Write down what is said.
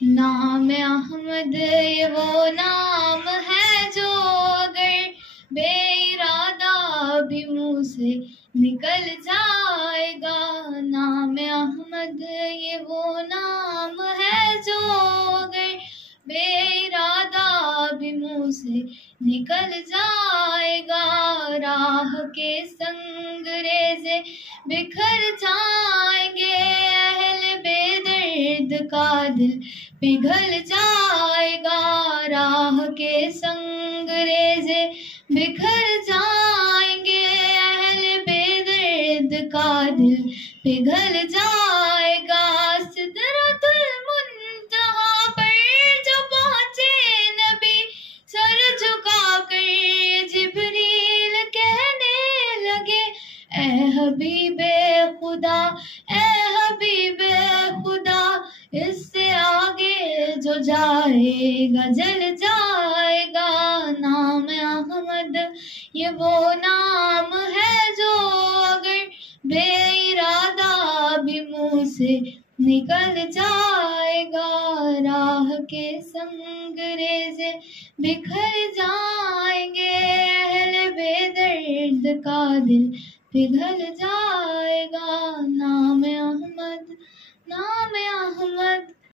نام احمد یہ وہ نام ہے جو اگر بے ارادہ بھی منہ سے نکل جائے گا. نام احمد یہ وہ نام ہے جو اگر بے ارادہ بھی منہ سے نکل جائے گا. راہ کے سنگ ریزے بکھر جائیں گے، اہل بے درد کا دل پگھل جائے گا. راہ کے سنگ ریزے بکھر جائیں گے، اہل بے درد کا دل پگھل جائے گا. سدرۃ المنتہا پر جو پہنچے نبی، سر جھکا کر جبریل کہنے لگے، اے حبیب خدا، اے حبیب خدا، اس سے آگے جو جائے گا جل جائے گا. نام احمد یہ وہ نام ہے جو اگر بے ارادہ بھی منہ سے نکل جائے گا. راہ کے سنگ ریزے بکھر جائیں گے، اہل بے درد کا دل پگھل جائے